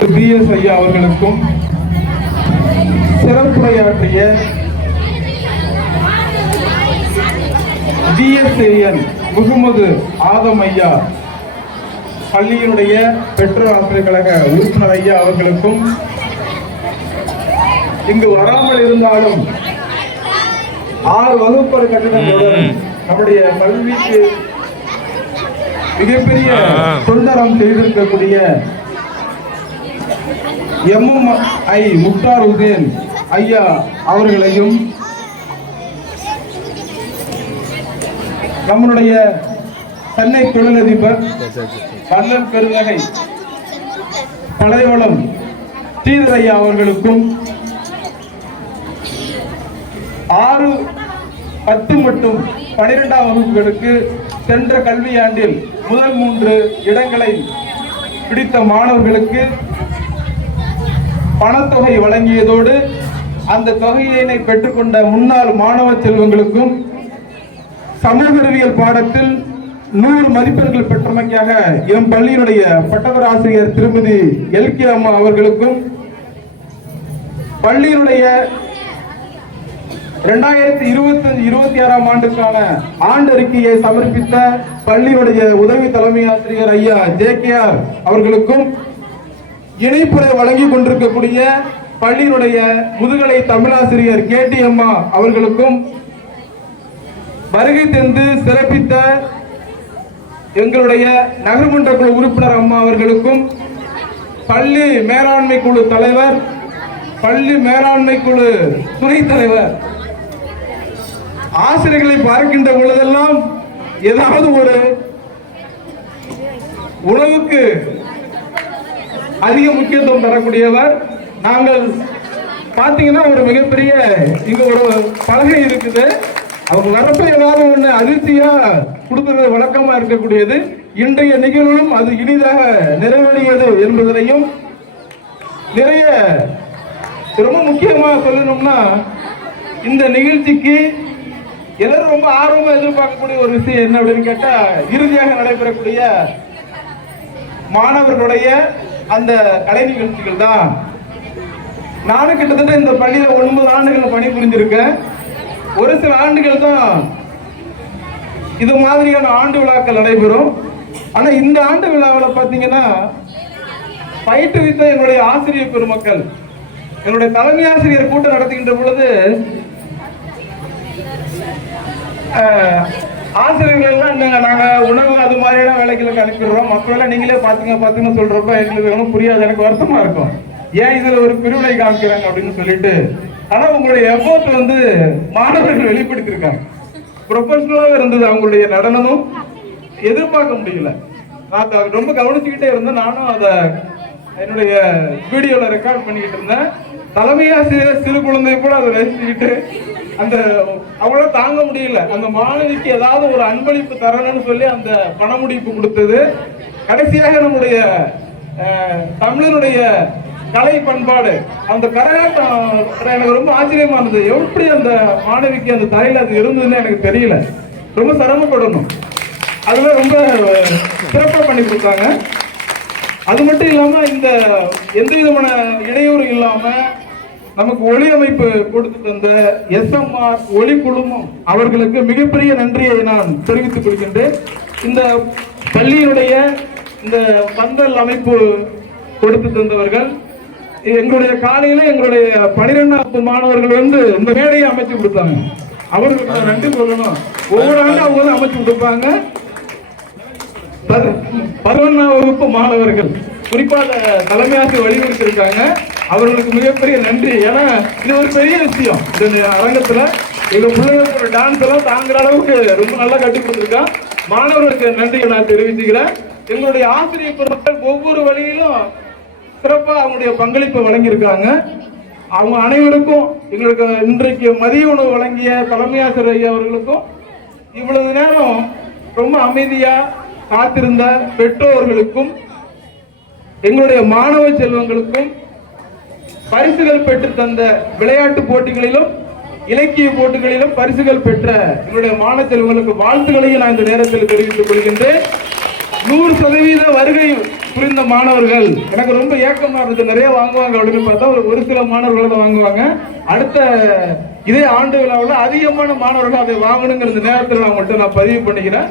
PS ஐயா அவர்களுக்கும், சிறப்புரையாற்றிய ஜிஎஸ்ஏஎன் முகமது ஆதம் ஐயா, பள்ளியினுடைய பெற்றோர் ஆசிரியர் கழக உறுப்பினர் ஐயா அவர்களுக்கும், இங்கு வராமல் இருந்தாலும் 6 வகுப்பறை கட்டிடங்களுடன் நம்முடைய கல்விக்கு மிகப்பெரிய தொண்டரம் செய்திருக்கக்கூடிய MMI முக்தார் உதேன் ஐயா அவர்களையும், நம்முடைய சென்னை தொழிலதிபர் வல்லல் பெருநகை பழையவளம் ஸ்ரீதர் ஐயா அவர்களுக்கும், 6, 10 மற்றும் 12ஆம் வகுப்புகளுக்கு சென்ற கல்வியாண்டில் முதல் 3 இடங்களை பிடித்த மாணவர்களுக்கு பணத்தொகை வழங்கியதோடு அந்த தொகையினை பெற்றுக்கொண்ட முன்னாள் மாணவ செல்வங்களுக்கும், சமூக அறிவியல் பாடத்தில் 100 மதிப்பெண்கள் பெற்றமைக்காக எம் பள்ளியினுடைய பட்டதாரி ஆசிரியர் திருமதி எல்கே அம்மா அவர்களுக்கும், பள்ளியினுடைய 2025-26ஆம் ஆண்டுக்கான ஆண்டறிக்கையை சமர்ப்பித்த பள்ளியினுடைய உதவி தலைமை ஆசிரியர் ஐயா JKR அவர்களுக்கும், இணைப்புரை வழங்கி கொண்டிருக்கக்கூடிய பள்ளியினுடைய முதுகலை தமிழாசிரியர் KT அம்மா அவர்களுக்கும், வருகை தந்து சிறப்பித்த எங்களுடைய நகர்மன்ற குழு உறுப்பினர் அம்மா அவர்களுக்கும், பள்ளி மேலாண்மை குழு தலைவர், பள்ளி மேலாண்மை குழு துணைத் தலைவர், ஆசிரியர்களை பார்க்கின்ற பொழுதெல்லாம் ஏதாவது ஒரு உணவுக்கு அதிக முக்கியத்துவம் தரக்கூடியவர். நாங்கள் பார்த்தீங்கன்னா ஒரு மிகப்பெரிய இங்க ஒரு பலகை இருக்குது, அவங்க வரப்ப ஏதாவது ஒண்ணு அதிர்ச்சியா கொடுக்கிறது வழக்கமா இருக்கக்கூடியது. இன்றைய நிகழ்வும் அது இனிதாக நிறைவேறியது என்பதனையும், நிறைய ரொம்ப முக்கியமாக சொல்லணும்னா, இந்த நிகழ்ச்சிக்கு எல்லாரும் ரொம்ப ஆர்வமா எதிர்பார்க்கக்கூடிய ஒரு விஷயம் என்ன அப்படின்னு கேட்டா, இறுதியாக நடைபெறக்கூடிய மாணவர்களுடைய அந்த கலை நிகழ்ச்சிகள் தான். நானும் கிட்டத்தட்ட இந்த பள்ளியில 9 ஆண்டுகள் பணிபுரிஞ்சிருக்கேன். ஒரு சில ஆண்டுகள் தான் இது மாதிரியான ஆண்டு விழாக்கள் நடைபெறும். ஆனா இந்த ஆண்டு விழாவில் பாத்தீங்கன்னா, பயிற்றுவித்த என்னுடைய ஆசிரியர் பெருமக்கள், என்னுடைய தலைமை ஆசிரியர் கூட்டம் நடத்துகின்ற பொழுது ஆசிரியர்கள் எல்லாம் நாங்க உணவு அது மாதிரியான வேலைகளுக்கு அனுப்பிடுறோம், மக்களெல்லாம் நீங்களே பாத்துங்க சொல்றப்ப எங்களுக்கு ஒன்றும் புரியாது, எனக்கு வருத்தமா இருக்கும். ஏன் இதுல ஒரு பிரிவினை காமிக்கிறாங்க அப்படின்னு சொல்லிட்டு. ஆனா உங்களுடைய எஃபோர்ட் மாணவர்கள் வெளிப்படுத்திருக்காங்க. ப்ரொபஷனலாக இருந்தது அவங்களுடைய நடனமும், எதிர்பார்க்க முடியல. நான் ரொம்ப கவனிச்சுக்கிட்டே இருந்தேன். நானும் அதை என்னுடைய வீடியோல ரெக்கார்ட் பண்ணிக்கிட்டு இருந்தேன். தலைமை ஆசிரியர் சிறு குழந்தை கூட அதை ரசிச்சுக்கிட்டு அந்த அவங்களால தாங்க முடியல. அந்த மாணவிக்கு ஏதாவது ஒரு அன்பளிப்பு தரணும்னு சொல்லி அந்த பணமுடிப்பு கொடுத்தது. கடைசியாக நம்முடைய தமிழனுடைய கலை பண்பாடு, அந்த கரகாட்டம் எனக்கு ரொம்ப ஆச்சரியமானது. எப்படி அந்த மாணவிக்கு அந்த தலையில அது இருந்ததுன்னு எனக்கு தெரியல. ரொம்ப சிரமப்படணும். அதுல ரொம்ப சிறப்பாக பண்ணி கொடுத்தாங்க. அது மட்டும் இல்லாம இந்த எந்த விதமான இடையூறு இல்லாம நமக்கு ஒளி அமைப்பு கொடுத்து தந்த SMR ஒளி குழுமம் அவர்களுக்கு மிகப்பெரிய நன்றியை நான் தெரிவித்துக் கொள்கின்றேன். இந்த பள்ளியினுடைய இந்த பந்தல் அமைப்பு கொடுத்து தந்தவர்கள், எங்களுடைய காலையில எங்களுடைய 12ஆம் மாணவர்கள் இந்த மேடையை அமைச்சு கொடுத்தாங்க. அவர்களுக்கு நான் நன்றி சொல்லணும். ஒவ்வொரு ஆண்டும் அவங்க அமைச்சு கொடுப்பாங்க. 11ஆம் வகுப்பு மாணவர்கள் குறிப்பாக தலைமை ஆசிரியர் வழிநடத்திருக்காங்க. அவர்களுக்கு மிகப்பெரிய நன்றி. ஏன்னா இது ஒரு பெரிய விஷயம். இந்த அரங்கத்துல எங்க பிள்ளைகளுக்கு டான்ஸ் எல்லாம் தாங்குற அளவுக்கு ரொம்ப நல்லா கட்டி கொடுத்துருக்கான். மாணவர்களுக்கு நன்றியை நான் தெரிவிச்சுக்கிறேன். எங்களுடைய ஆசிரியர் பெருமக்கள் ஒவ்வொரு வழியிலும் சிறப்பா அவங்களுடைய பங்களிப்பை வழங்கியிருக்காங்க. அவங்க அனைவருக்கும், எங்களுக்கு இன்றைக்கு மதிய உணவு வழங்கிய தலைமை ஆசிரியர் ஐயா அவர்களுக்கும், இவ்வளவு நேரம் ரொம்ப அமைதியா காத்திருந்த பெற்றோர்களுக்கும், எங்களுடைய மாணவ செல்வங்களுக்கும், பரிசுகள் பெற்று தந்த விளையாட்டு போட்டிகளிலும் இலக்கிய போட்டிகளிலும் பரிசுகள் பெற்ற எங்களுடைய மாணவ செல்வங்களுக்கு வாழ்த்துக்களையும் நான் இந்த நேரத்தில் தெரிவித்துக் கொள்கின்றேன். 100% வருகை புரிந்த மாணவர்கள். எனக்கு ரொம்ப ஏக்கமா இருந்துச்சு, நிறைய வாங்குவாங்க அப்படின்னு பார்த்தா ஒரு சில மாணவர்கள் தான் வாங்குவாங்க. அடுத்த இதே ஆண்டு விழாவில் அதிகமான மாணவர்கள் அதை வாங்கணுங்கிற நேரத்தில் நான் மட்டும் நான் பதிவு பண்ணிக்கிறேன்.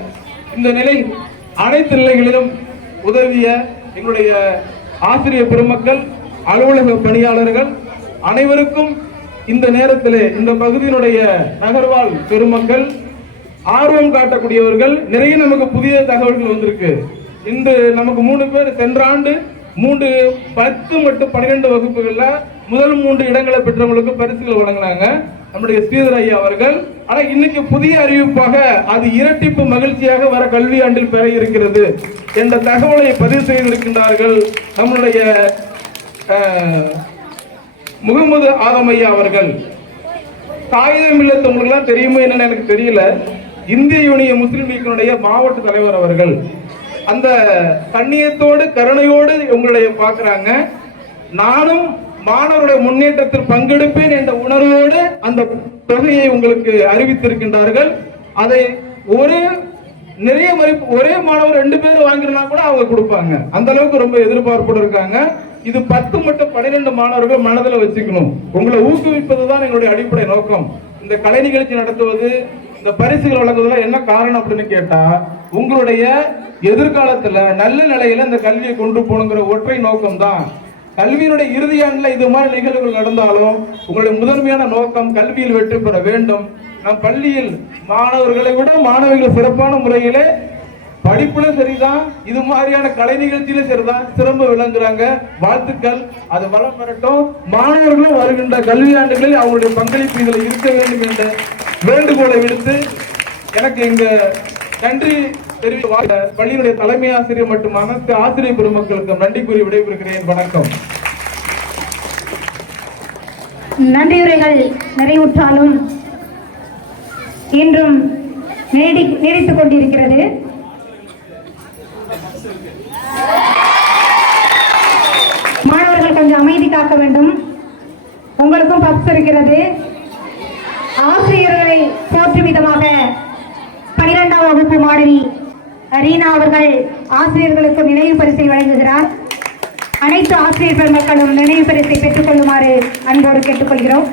இந்த நிலை அனைத்து நிலைகளிலும் உதவிய எங்களுடைய ஆசிரியர் பெருமக்கள், அலுவலக பணியாளர்கள் அனைவருக்கும் இந்த நேரத்தில் இந்த பகுதியினுடைய நகர்வாழ் பெருமக்கள், ஆர்வம் காட்டக்கூடியவர்கள், நிறைய நமக்கு புதிய தகவல்கள் வந்திருக்கு. இன்று நமக்கு 3 பேர் சென்ற ஆண்டு 10 மற்றும் 12 வகுப்புகள்ல முதல் 3 இடங்களை பெற்றவங்களுக்கு பரிசுகள் வழங்கினாங்க நம்முடைய ஸ்ரீதர் ஐயா அவர்கள். ஆனா இன்னைக்கு புதிய அறிவிப்பாக அது இரட்டிப்பு மகிழ்ச்சியாக வர கல்வியாண்டில் பெற இருக்கிறது என்ற தகவலை பதிவு செய்திருக்கின்றார்கள் நம்முடைய முகமது ஆதம் ஐயா அவர்கள். காகிதம் இல்லத்து உங்களுக்கு தெரியுமோ என்னன்னு எனக்கு தெரியல, இந்திய யூனியன் முஸ்லிம் லீக்கினுடைய மாவட்ட தலைவர் அவர்கள். அந்த கண்ணியத்தோடு கருணையோடு உங்களுடைய பார்க்கிறாங்க. நானும் மாணவருடைய முன்னேற்றத்தில் பங்கெடுப்பேன் என்ற உணர்வோடு அந்த தொகையை உங்களுக்கு அறிவித்திருக்கின்றார்கள். அதை ஒரே மாணவர் 2 பேர் வாங்கினா கூட அவங்க கொடுப்பாங்க. அந்த அளவுக்கு ரொம்ப எதிர்பார்ப்போடு இருக்காங்க. இது 10 மற்றும் 12 மாணவர்கள் மனதில் வச்சுக்கணும். உங்களை ஊக்குவிப்பதுதான் எங்களுடைய அடிப்படை நோக்கம். இந்த கலை நிகழ்ச்சி நடத்துவது, இந்த பரிசுகள் வழங்குவதெல்லாம் என்ன காரணம் அப்படின்னு கேட்டா, உங்களுடைய எதிர்காலத்துல நல்ல நிலையில இந்த கல்வியை கொண்டு போகணுங்கிற ஒற்றை நோக்கம் தான். கல்வியினுடைய இறுதி ஆண்டுல இது மாதிரி நிகழ்வுகள் நடந்தாலும் உங்களுடைய முதன்மையான நோக்கம் கல்வியில் வெற்றி பெற வேண்டும். நம் பள்ளியில் மாணவர்களை விட மாணவிகள் சிறப்பான முறையிலே படிப்புல சரிதான், இது மாதிரியான கலை நிகழ்ச்சியிலும் சரிதான் சிறப்பு விளங்குறாங்க. வாழ்த்துக்கள், அது வளம் பெறட்டும். மாணவர்களும் வருகின்ற கல்வியாண்டுகளில் அவங்களுடைய பங்களிப்பு இதில் இருக்க வேண்டும் என்ற வேண்டுகோளை விடுத்து எனக்கு இங்க நன்றி தெரிவித்த பள்ளியினுடைய தலைமை ஆசிரியர் மற்றும் அனைத்து ஆசிரியர் பெருமக்களுக்கு நன்றி கூறி விடைபெறுகிறேன். வணக்கம். நன்றியுரைகள் நிறைவுற்றாலும் இன்றும் நீடித்துக் கொண்டிருக்கிறது. மாணவர்கள் கொஞ்சம் அமைதி காக்க வேண்டும். உங்களுக்கும் பப்ஸ் இருக்கிறது. ஆசிரியர்களை போற்றும் விதமாக 12ஆம் வகுப்பு மாணவி ரீனா அவர்கள் ஆசிரியர்களுக்கு நினைவு பரிசை வழங்குகிறார். அனைத்து ஆசிரியர் பெருமக்களும் நினைவு பரிசை பெற்றுக் கொள்ளுமாறு அன்போடு கேட்டுக்கொள்கிறோம்.